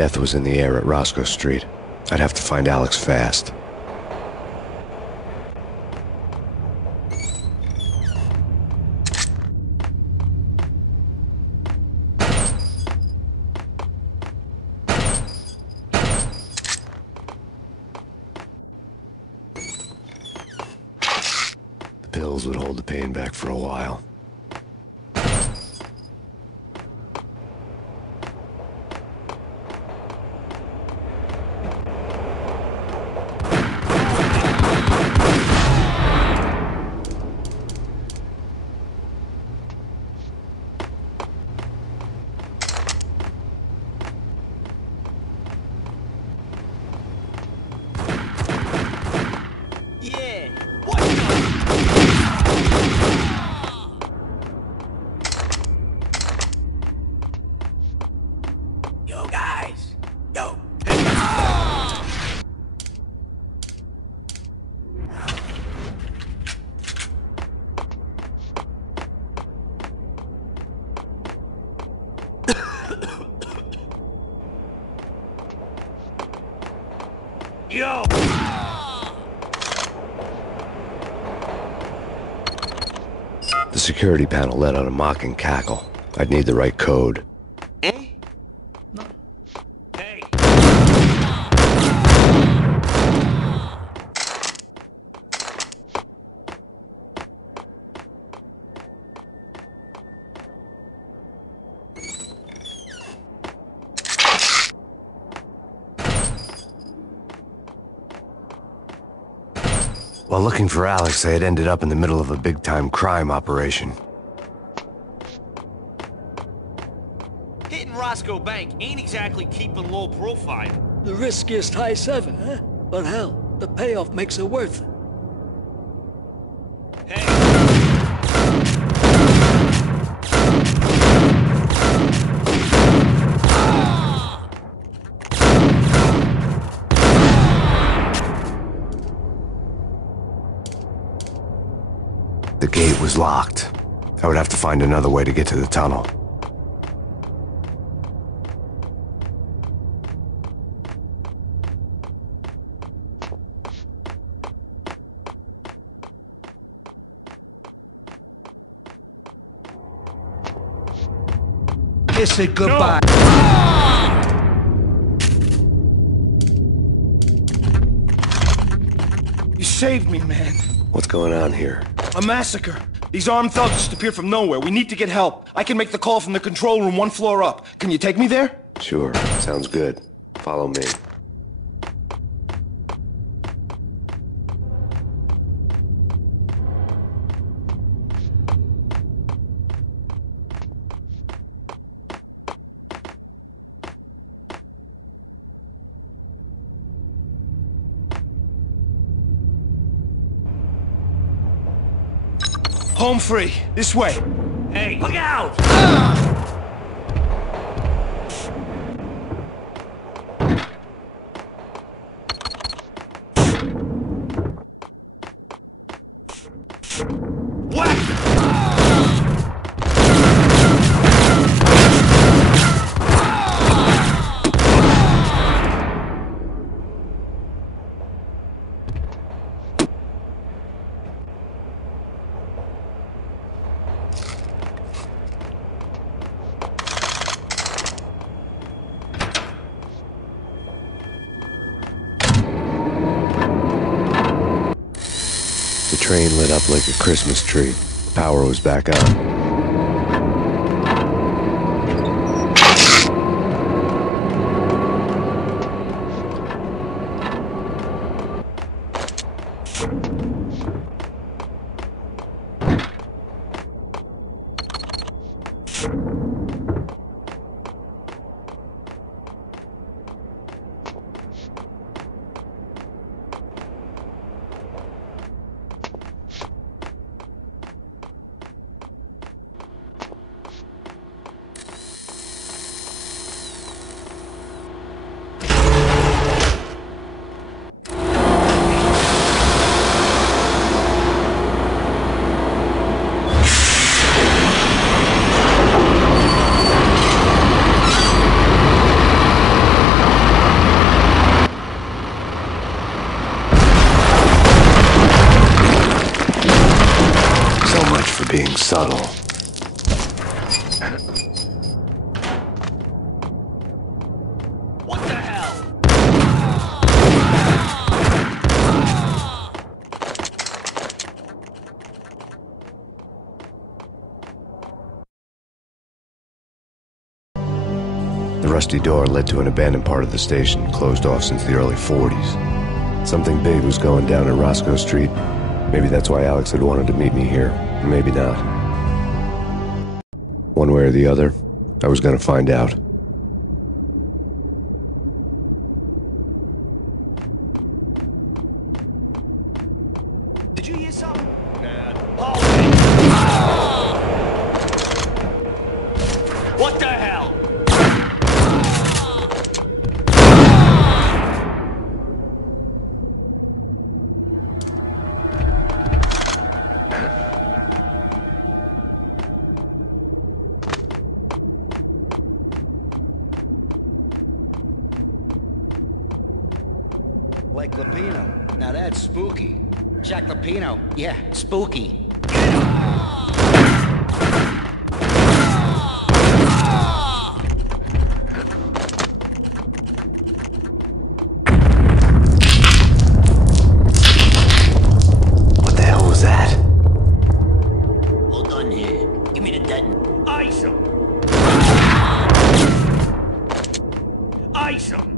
death was in the air at Roscoe Street. I'd have to find Alex fast. The pills would hold the pain back for a while. Yo! The security panel let out a mocking cackle. I'd need the right code. Eh? No. Hey! While looking for Alex, they had ended up in the middle of a big-time crime operation. Hitting Roscoe Bank ain't exactly keeping low profile. The riskiest high seven, huh? But hell, the payoff makes it worth it. The gate was locked. I would have to find another way to get to the tunnel. Kiss it goodbye. You saved me, man. What's going on here? A massacre. These armed thugs just appeared from nowhere. We need to get help. I can make the call from the control room 1 floor up. Can you take me there? Sure, sounds good. Follow me. Home free. This way. Hey, look out! The train lit up like a Christmas tree. Power was back on. being subtle. What the hell? The rusty door led to an abandoned part of the station, closed off since the early 40s. Something big was going down at Roscoe Street. Maybe that's why Alex had wanted to meet me here. Maybe not. One way or the other, I was gonna find out. Did you hear something? What the hell? Like Lapino. Now that's spooky. Jack Lapino. Yeah, spooky. What the hell was that? Hold on here. Give me the detonate. Ice 'em! Ice 'em!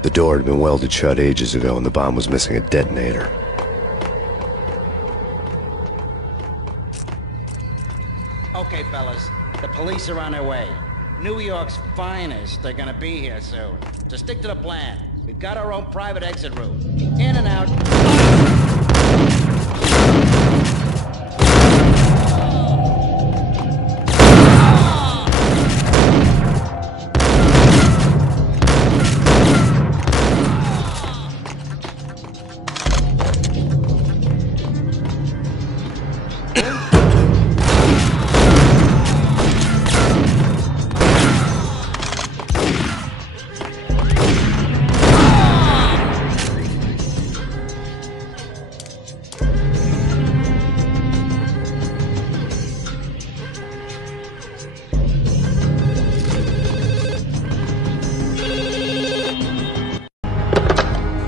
The door had been welded shut ages ago and the bomb was missing a detonator. Okay, fellas. The police are on their way. New York's finest are gonna be here soon. So stick to the plan. We've got our own private exit route. In and out.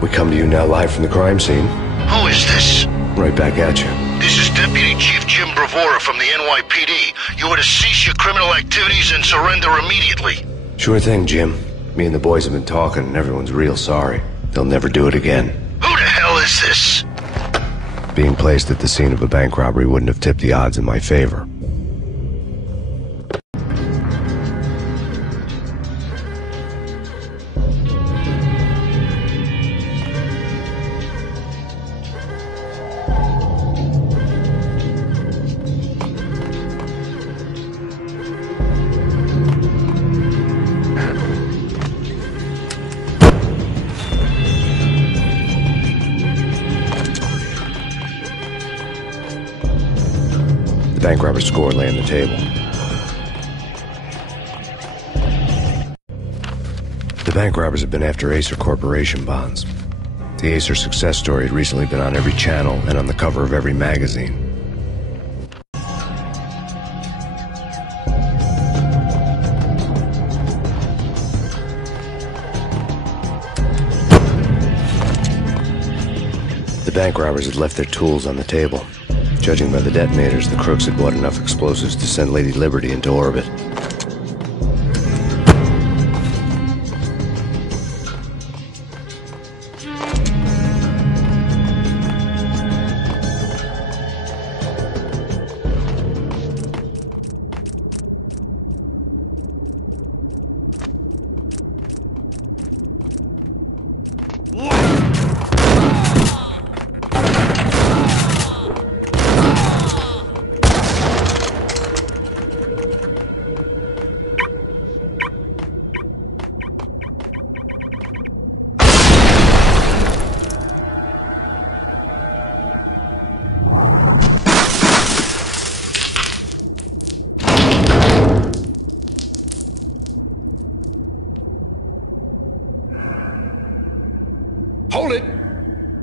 We come to you now live from the crime scene. Who is this? Right back at you. This is Deputy Chief Jim Bravura from the NYPD. You are to cease your criminal activities and surrender immediately. Sure thing, Jim. Me and the boys have been talking and everyone's real sorry. They'll never do it again. Who the hell is this? Being placed at the scene of a bank robbery wouldn't have tipped the odds in my favor. The bank robber's score lay on the table. The bank robbers have been after Acer Corporation bonds. The Acer success story had recently been on every channel and on the cover of every magazine. The bank robbers had left their tools on the table. Judging by the detonators, the crooks had bought enough explosives to send Lady Liberty into orbit.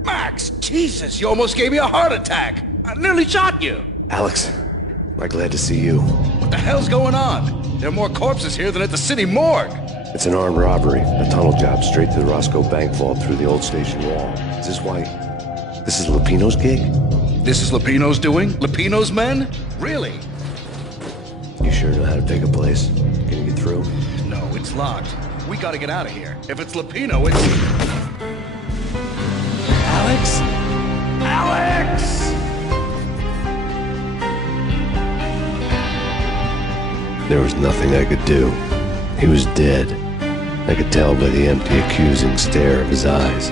Max, Jesus, you almost gave me a heart attack. I nearly shot you. Alex, I'm glad to see you. What the hell's going on? There are more corpses here than at the city morgue. It's an armed robbery, a tunnel job straight to the Roscoe Bank vault through the old station wall. Is this why? This is Lupino's gig? This is Lupino's doing? Lupino's men? Really? You sure know how to pick a place? Can you get through? No, it's locked. We gotta get out of here. If it's Lupino, it's... Alex? Alex! There was nothing I could do. He was dead. I could tell by the empty, accusing stare of his eyes.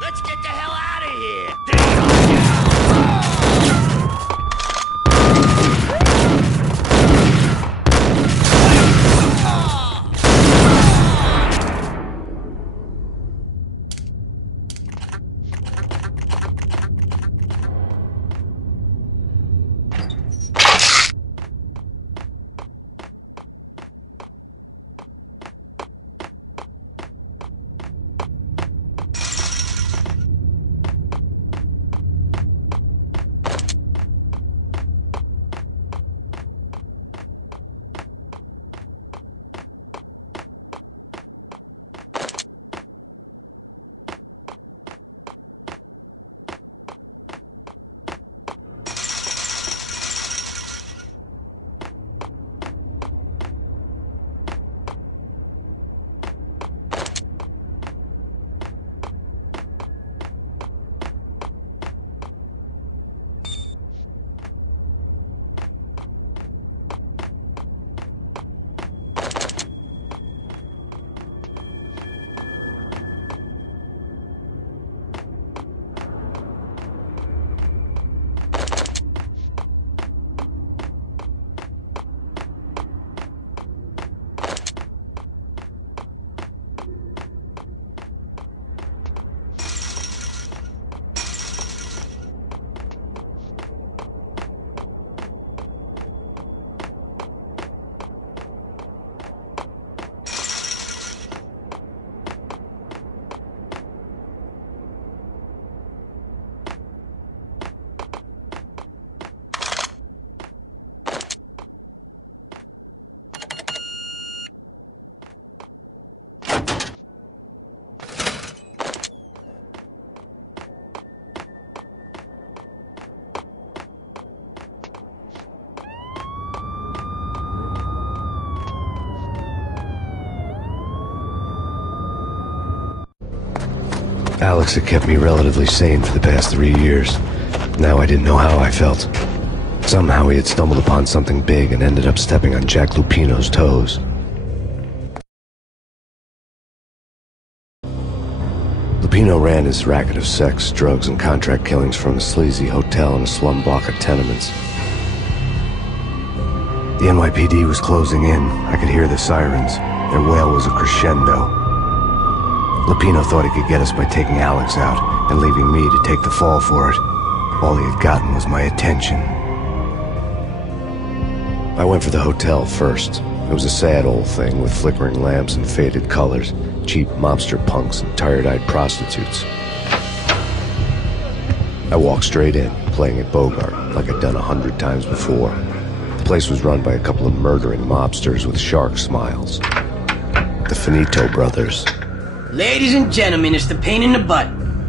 Let's get the hell out of here! Alex had kept me relatively sane for the past 3 years. Now I didn't know how I felt. Somehow he had stumbled upon something big and ended up stepping on Jack Lupino's toes. Lupino ran his racket of sex, drugs, and contract killings from a sleazy hotel in a slum block of tenements. The NYPD was closing in. I could hear the sirens. Their wail was a crescendo. Lupino thought he could get us by taking Alex out and leaving me to take the fall for it. All he had gotten was my attention. I went for the hotel first. It was a sad old thing with flickering lamps and faded colors, cheap mobster punks and tired-eyed prostitutes. I walked straight in, playing at Bogart, like I'd done 100 times before. The place was run by a couple of murdering mobsters with shark smiles. The Finito brothers. Ladies and gentlemen, it's the pain in the butt.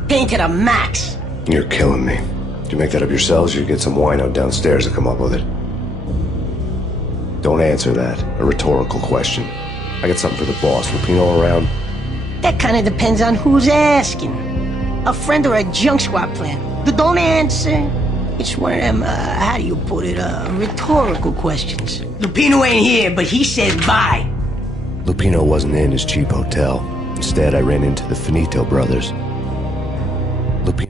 Pain to the max. You're killing me. Did you make that up yourselves, or you get some wino downstairs to come up with it? Don't answer that. A rhetorical question. I got something for the boss. Lupino around? That kind of depends on who's asking. A friend or a junk squad plan. But don't answer. It's one of them, how do you put it, rhetorical questions. Lupino ain't here, but he said bye. Lupino wasn't in his cheap hotel. Instead, I ran into the Finito brothers. Lupino.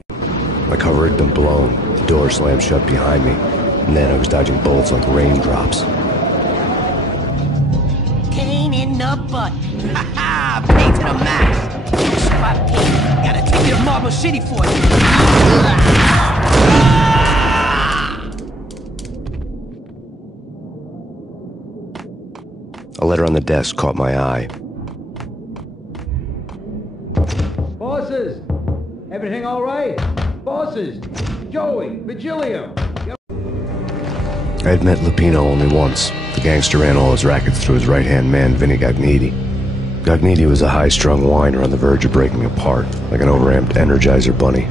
My cover had been blown. The door slammed shut behind me. And then I was dodging bullets like raindrops. Pain in the butt. Ha ha! Pain to the max. Squad pain. Gotta take it to Marble City for you. A letter on the desk caught my eye. Bosses! Everything all right? Bosses! Joey! Vigilio! I had met Lupino only once. The gangster ran all his rackets through his right-hand man, Vinny Gagniti. Gagniti was a high-strung whiner on the verge of breaking apart, like an overamped Energizer bunny.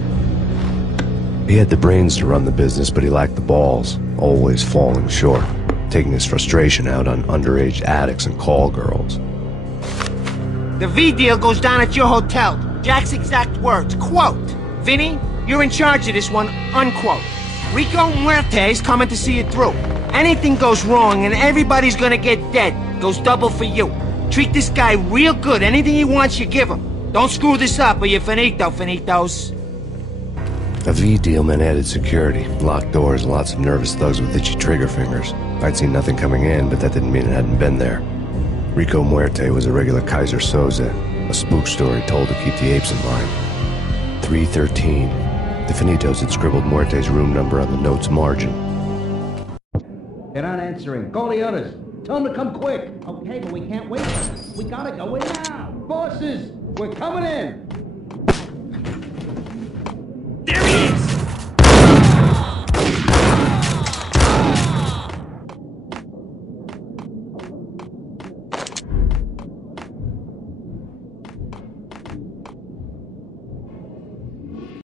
He had the brains to run the business, but he lacked the balls, always falling short, taking his frustration out on underage addicts and call girls. The V deal goes down at your hotel. Jack's exact words, quote, "Vinny, you're in charge of this one," unquote. Rico Muerte's coming to see it through. Anything goes wrong and everybody's gonna get dead. Goes double for you. Treat this guy real good. Anything he wants, you give him. Don't screw this up or you're finito, finitos. A V deal meant added security, locked doors, and lots of nervous thugs with itchy trigger fingers. I'd seen nothing coming in, but that didn't mean it hadn't been there. Rico Muerte was a regular Kaiser Soze, a spook story told to keep the apes in line. 313. The Finitos had scribbled Muerte's room number on the note's margin. They're not answering. Call the others. Tell them to come quick. Okay, but we can't wait. We gotta go in now. Bosses, we're coming in.